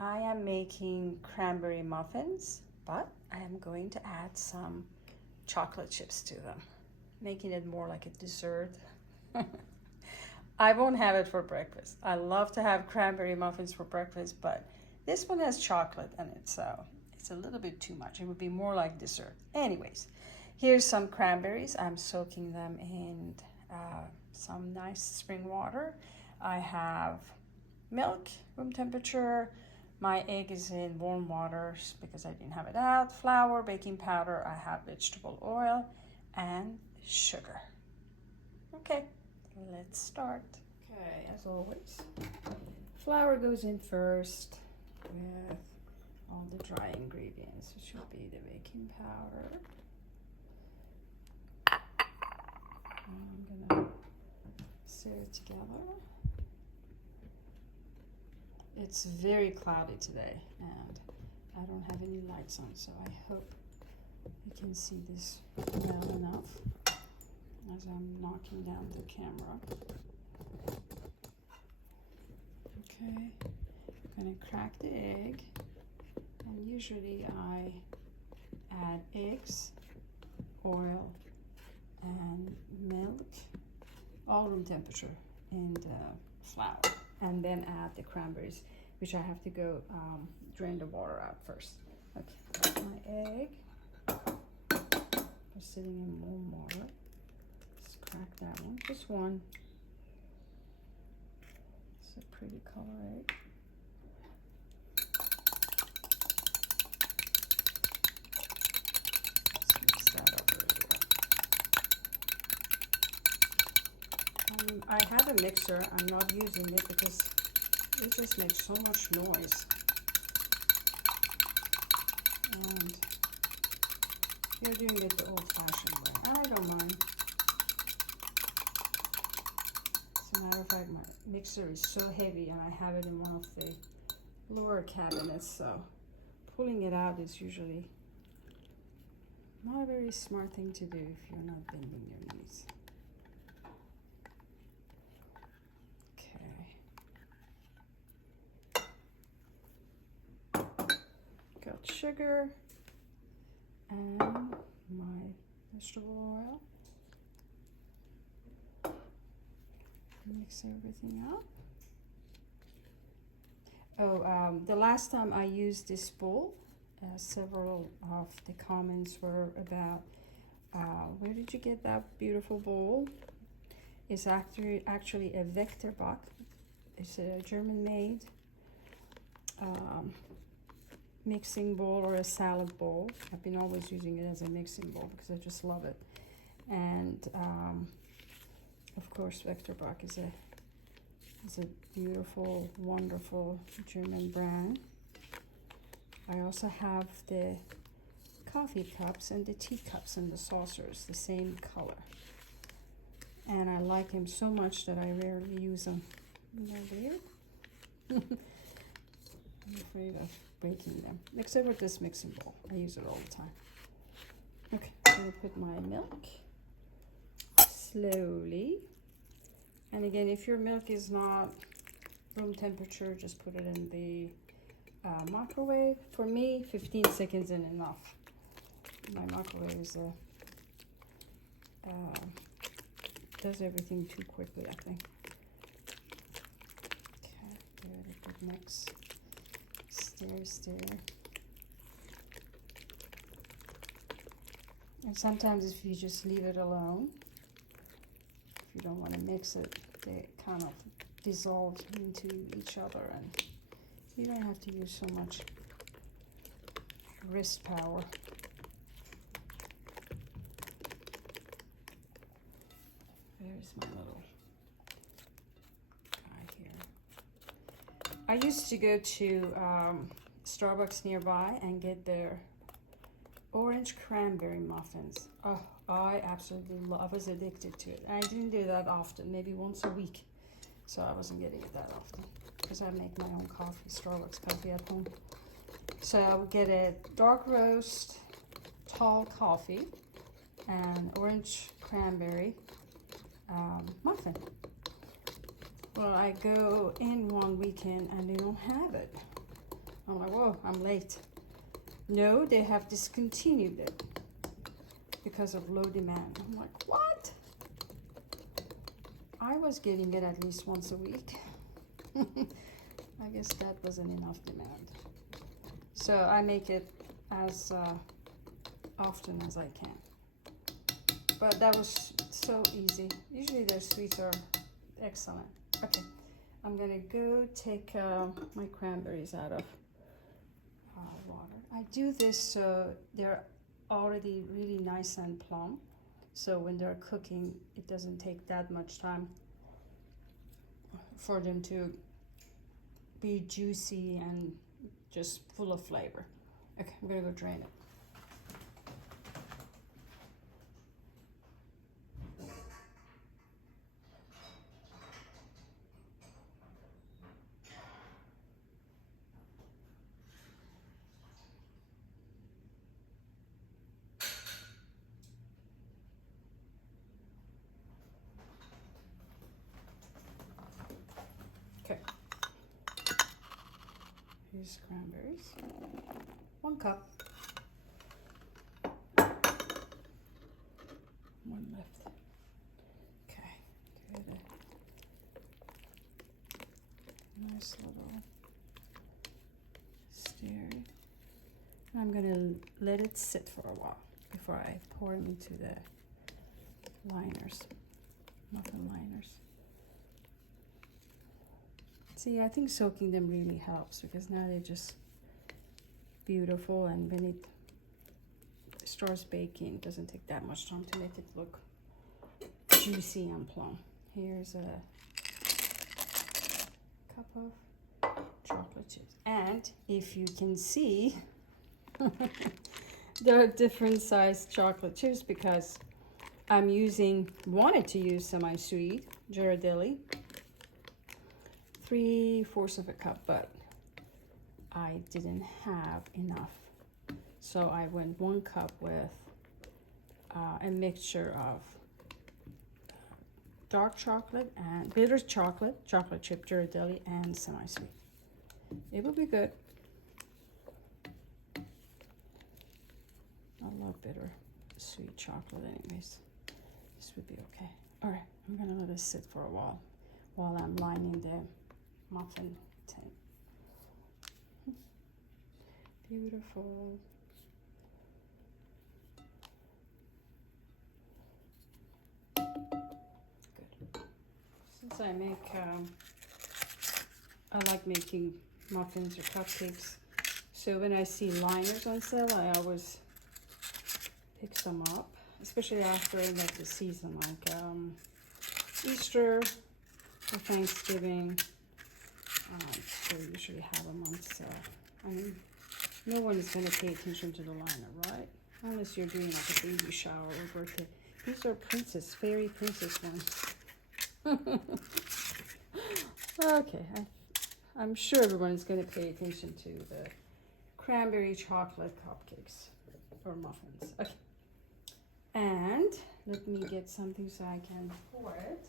I am making cranberry muffins, but I am going to add some chocolate chips to them, making it more like a dessert. I won't have it for breakfast. I love to have cranberry muffins for breakfast, but this one has chocolate in it, so it's a little bit too much. It would be more like dessert. Anyways, here's some cranberries. I'm soaking them in some nice spring water. I have milk, room temperature. My egg is in warm water because I didn't have it out. Flour, baking powder. I have vegetable oil and sugar. Okay, let's start. Okay, as always, flour goes in first with all the dry ingredients. It should be the baking powder. I'm gonna stir it together. It's very cloudy today and I don't have any lights on, so I hope you can see this well enough as I'm knocking down the camera. Okay, I'm gonna crack the egg, and usually I add eggs, oil, and milk, all room temperature, and flour, and then add the cranberries, which I have to go drain the water out first. Okay, my egg is sitting in warm water. Let's crack that one, just one. It's a pretty color egg. Let's mix that up really well. I have a mixer. I'm not using it because it just makes so much noise. And you're doing it the old-fashioned way. I don't mind. As a matter of fact, my mixer is so heavy and I have it in one of the lower cabinets, so pulling it out is usually not a very smart thing to do if you're not bending your knees. Got sugar and my vegetable oil. Mix everything up. Oh, the last time I used this bowl, several of the comments were about where did you get that beautiful bowl? It's actually a Vector box. It's a German-made mixing bowl or a salad bowl. I've been always using it as a mixing bowl because I just love it. And of course, Vector Bock is a beautiful, wonderful German brand. I also have the coffee cups and the teacups and the saucers, the same color. And I like them so much that I rarely use them. I'm afraid of breaking them, except for this mixing bowl. I use it all the time. Okay, I'm gonna put my milk slowly. And again, if your milk is not room temperature, just put it in the microwave. For me, 15 seconds is enough. My microwave is does everything too quickly, I think. Okay, give it a good mix. Stir. And sometimes if you just leave it alone, if you don't want to mix it, they kind of dissolve into each other and you don't have to use so much wrist power. There's my little guy here. I used to go to Starbucks nearby and get their orange cranberry muffins. Oh, I absolutely love. I was addicted to it. I didn't do that often, maybe once a week, so I wasn't getting it that often because I make my own coffee, Starbucks coffee at home. So I would get a dark roast tall coffee and orange cranberry muffin. Well, I go in one weekend and they don't have it. I'm like, whoa, I'm late. No, they have discontinued it because of low demand. I'm like, what? I was getting it at least once a week. I guess that wasn't enough demand. So I make it as often as I can. But that was so easy. Usually their sweets are excellent. Okay, I'm gonna go take my cranberries out of water. I do this so they're already really nice and plump. So when they're cooking, it doesn't take that much time for them to be juicy and just full of flavor. Okay, I'm gonna go drain it. Okay. Here's cranberries. 1 cup. 1 left. Okay. Good. Nice little stir. I'm gonna let it sit for a while before I pour them into the liners, muffin liners. See, I think soaking them really helps because now they're just beautiful, and when it starts baking, it doesn't take that much time to make it look juicy and plump. Here's a cup of chocolate chips, and if you can see, there are different sized chocolate chips because I'm wanted to use semi-sweet Ghirardelli, 3/4 of a cup, but I didn't have enough. So I went 1 cup with a mixture of dark chocolate and bitter chocolate chip Ghirardelli, and semi-sweet. It will be good. I love bitter sweet chocolate anyways. This would be okay. All right, I'm gonna let it sit for a while I'm lining the muffin tin. Beautiful. Good. Since I like making muffins or cupcakes, so when I see liners on sale, I always pick some up, especially after like the season, like Easter or Thanksgiving. So you usually have them on sale. I mean, no one is going to pay attention to the liner, right? Unless you're doing like a baby shower or birthday. These are fairy princess ones. Okay, I'm sure everyone is going to pay attention to the cranberry chocolate cupcakes or muffins. Okay, and let me get something so I can pour it.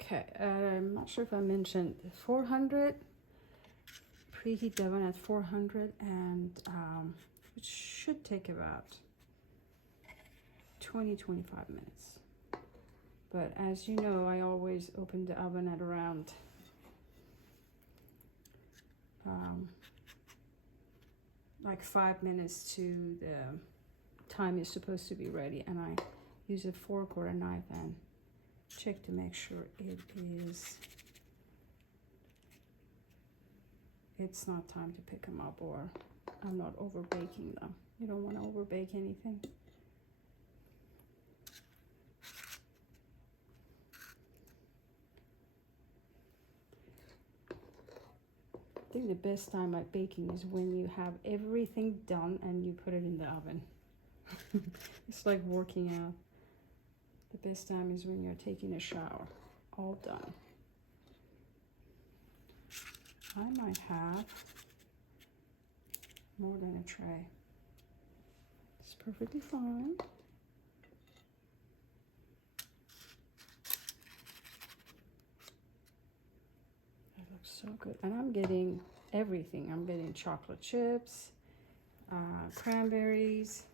Okay, I'm not sure if I mentioned 400. Preheat the oven at 400, and it should take about 20-25 minutes. But as you know, I always open the oven at around like 5 minutes to the time it's supposed to be ready, and I use a fork or a knife and check to make sure it's not time to pick them up, or I'm not over baking them. You don't want to over bake anything. I think the best time at baking is when you have everything done and you put it in the oven. It's like working out. The best time is when you're taking a shower, all done. I might have more than a tray. It's perfectly fine. That looks so good. And I'm getting everything. I'm getting chocolate chips, cranberries.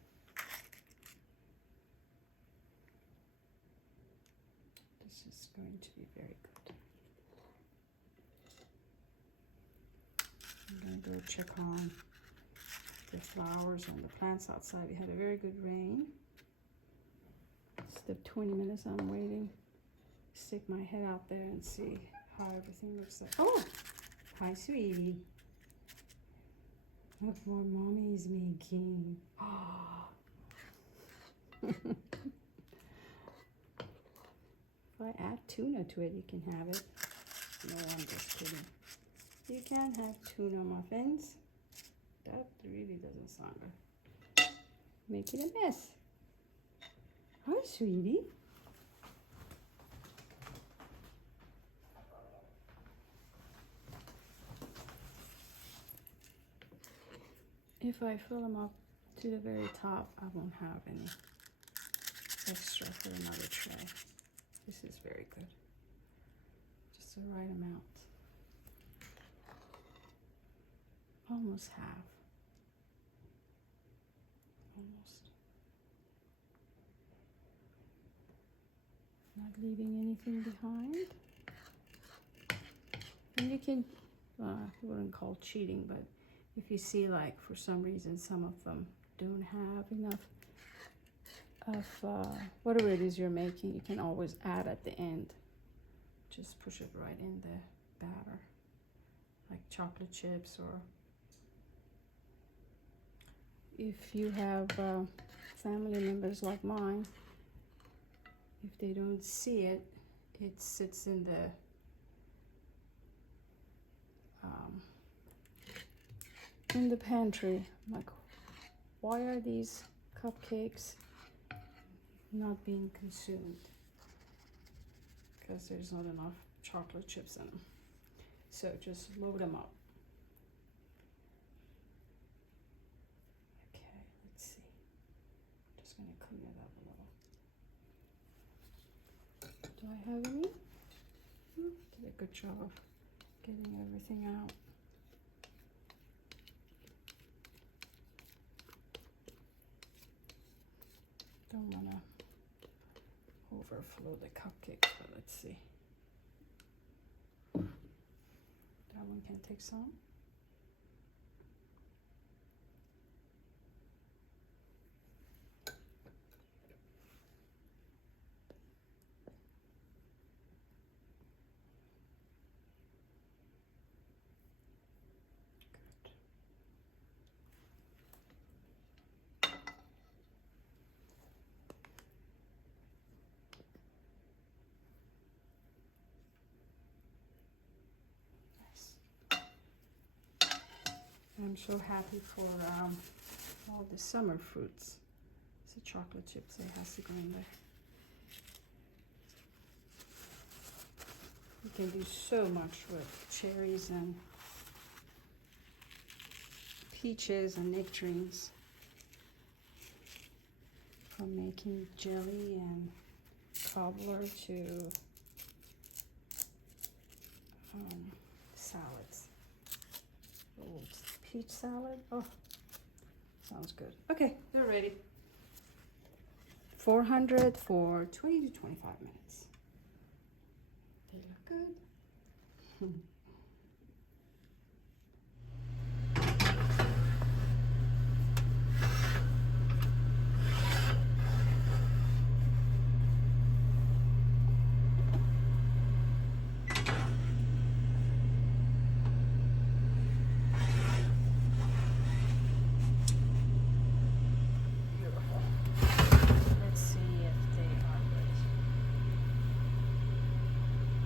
This is going to be very good. I'm going to go check on the flowers and the plants outside. We had a very good rain. It's the 20 minutes I'm waiting. Stick my head out there and see how everything looks like. Oh, hi, sweetie. Look what mommy's making. If I add tuna to it, you can have it. No, I'm just kidding. You can have tuna muffins. That really doesn't sound good. Making a mess. Hi, sweetie. If I fill them up to the very top, I won't have any extra for another tray. This is very good. Just the right amount. Almost half. Almost. Not leaving anything behind. And you can, I wouldn't call cheating, but if you see like for some reason some of them don't have enough of whatever it is you're making, you can always add at the end. Just push it right in the batter, like chocolate chips, or if you have family members like mine, if they don't see it, it sits in the pantry. I'm like, why are these cupcakes not being consumed? Because there's not enough chocolate chips in them. So just load them up. Okay, let's see. Just gonna clean it up a little. Do I have any? Did a good job of getting everything out. Don't want to overflow the cupcake, but let's see. That one can take some. I'm so happy for all the summer fruits. It's the chocolate chips, it has to go in there. You can do so much with cherries and peaches and nectarines. From making jelly and cobbler to salads. Old peach salad. Oh, sounds good. Okay, they're ready. 400 for 20 to 25 minutes. They look good.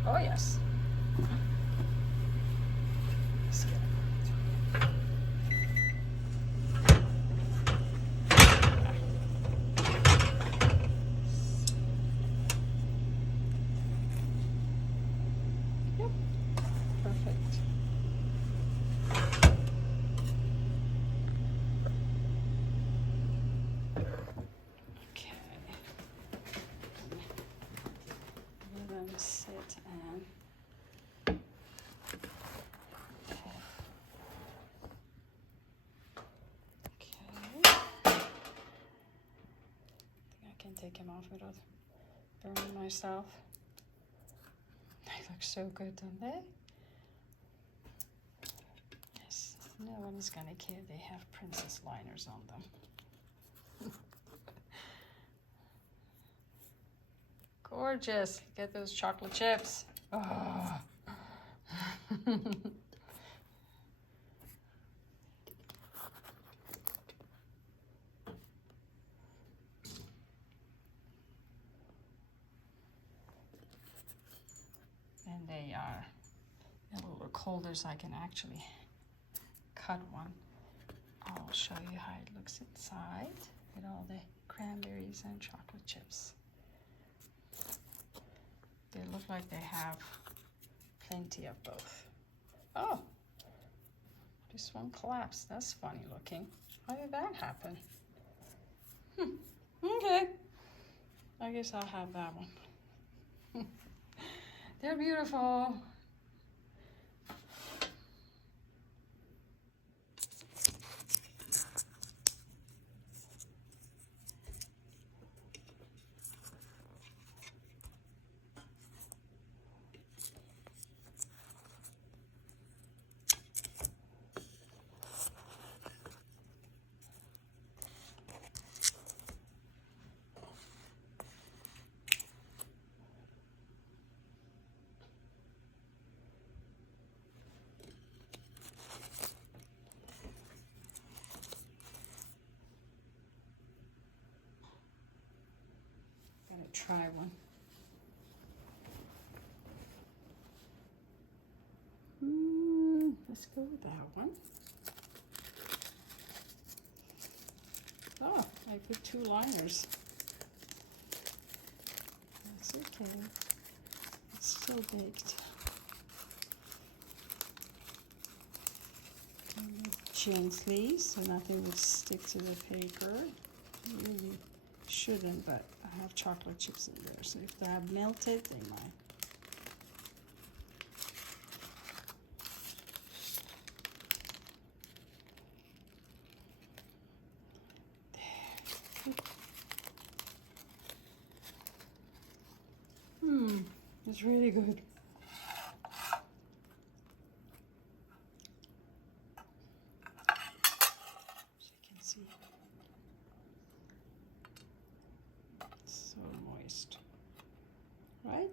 Oh yes. Let's get it. Yep, perfect. take them off without burning myself. They look so good, don't they? Yes, no one is gonna care. They have princess liners on them. Gorgeous. Get those chocolate chips. Oh. And they are a little colder, so I can actually cut one. I'll show you how it looks inside with all the cranberries and chocolate chips. They look like they have plenty of both. Oh, this one collapsed. That's funny looking. How did that happen? Okay, I guess I'll have that one. They're beautiful. Gotta try one. Let's go with that one. Oh, I put 2 liners. That's okay. It's still baked. Gently, so nothing will stick to the paper. Really shouldn't, but I have chocolate chips in there, so if they have melted, they might. It's really good. As you can see, it's so moist, right?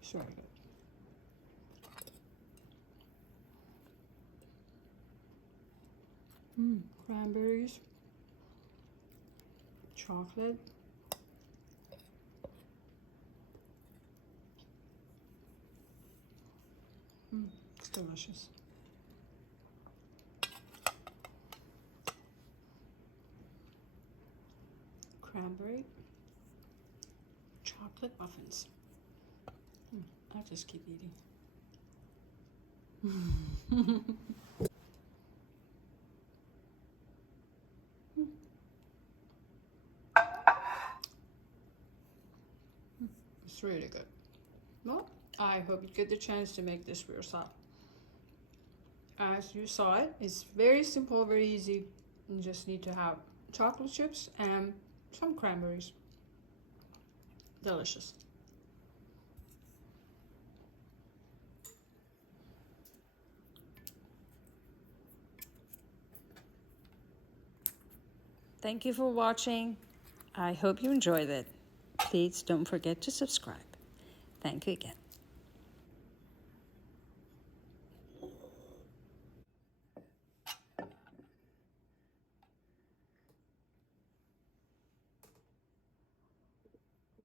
It's very good. Cranberries, chocolate, it's delicious. Cranberry, chocolate muffins. I'll just keep eating. It's really good. Well, I hope you get the chance to make this for yourself. As you saw it, it's very simple, very easy. You just need to have chocolate chips and some cranberries. Delicious. Thank you for watching. I hope you enjoyed it. Please don't forget to subscribe. Thank you again.